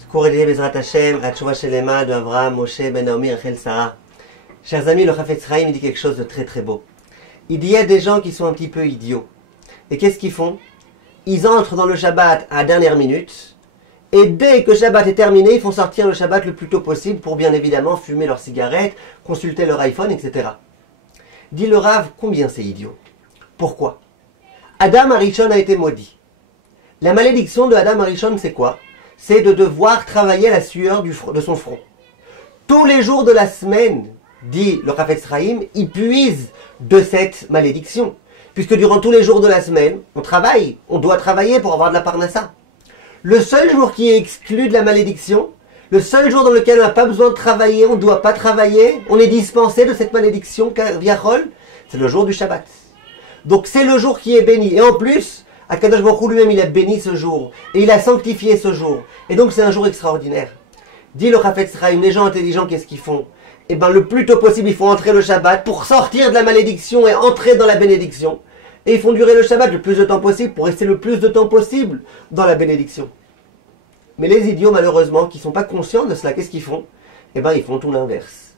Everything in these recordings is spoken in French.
Secours et Bezrat Hashem, Atchouva Shelema de Avraham, Moshe, Ben Naomi, Rachel, Sarah. Chers amis, le Chafetz Chaim dit quelque chose de très très beau. Il y a des gens qui sont un petit peu idiots. Et qu'est-ce qu'ils font? Ils entrent dans le Shabbat à la dernière minute. Et dès que le Shabbat est terminé, ils font sortir le Shabbat le plus tôt possible pour bien évidemment fumer leurs cigarettes, consulter leur iPhone, etc. Dit le Rav, combien c'est idiot? Pourquoi? Adam Arishon a été maudit. La malédiction de Adam Arishon, c'est quoi? C'est de devoir travailler à la sueur de son front. Tous les jours de la semaine, dit le Chafetz Chaim, il puise de cette malédiction. Puisque durant tous les jours de la semaine, on travaille, on doit travailler pour avoir de la parnassa. Le seul jour qui est exclu de la malédiction, le seul jour dans lequel on n'a pas besoin de travailler, on ne doit pas travailler, on est dispensé de cette malédiction, Viachol, c'est le jour du Shabbat. Donc c'est le jour qui est béni. Et en plus, Akadosh Baruch Hu lui-même, il a béni ce jour. Et il a sanctifié ce jour. Et donc c'est un jour extraordinaire. Dit le Chafetz Chaim, les gens intelligents, qu'est-ce qu'ils font? Eh bien, le plus tôt possible, il faut entrer le Shabbat pour sortir de la malédiction et entrer dans la bénédiction. Et ils font durer le Shabbat le plus de temps possible pour rester le plus de temps possible dans la bénédiction. Mais les idiots, malheureusement, qui ne sont pas conscients de cela, qu'est-ce qu'ils font? Eh bien, ils font tout l'inverse.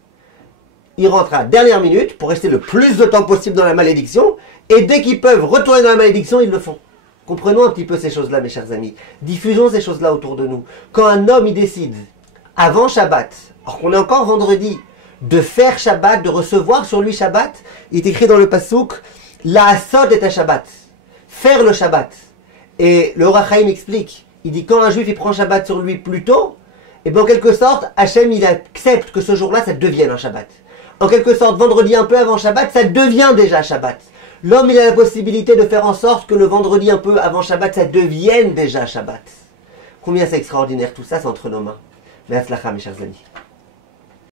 Ils rentrent à la dernière minute pour rester le plus de temps possible dans la malédiction. Et dès qu'ils peuvent retourner dans la malédiction, ils le font. Comprenons un petit peu ces choses-là, mes chers amis. Diffusons ces choses-là autour de nous. Quand un homme, il décide, avant Shabbat, alors qu'on est encore vendredi, de faire Shabbat, de recevoir sur lui Shabbat, il est écrit dans le Passouk, la asod est à Shabbat. Faire le Shabbat. Et le Or HaChaim explique, il dit quand un juif il prend Shabbat sur lui plus tôt, et bien en quelque sorte, Hachem il accepte que ce jour-là, ça devienne un Shabbat. En quelque sorte, vendredi un peu avant Shabbat, ça devient déjà Shabbat. L'homme il a la possibilité de faire en sorte que le vendredi un peu avant Shabbat, ça devienne déjà Shabbat. Combien c'est extraordinaire tout ça, c'est entre nos mains. Ve'atzlacha, mes chers amis.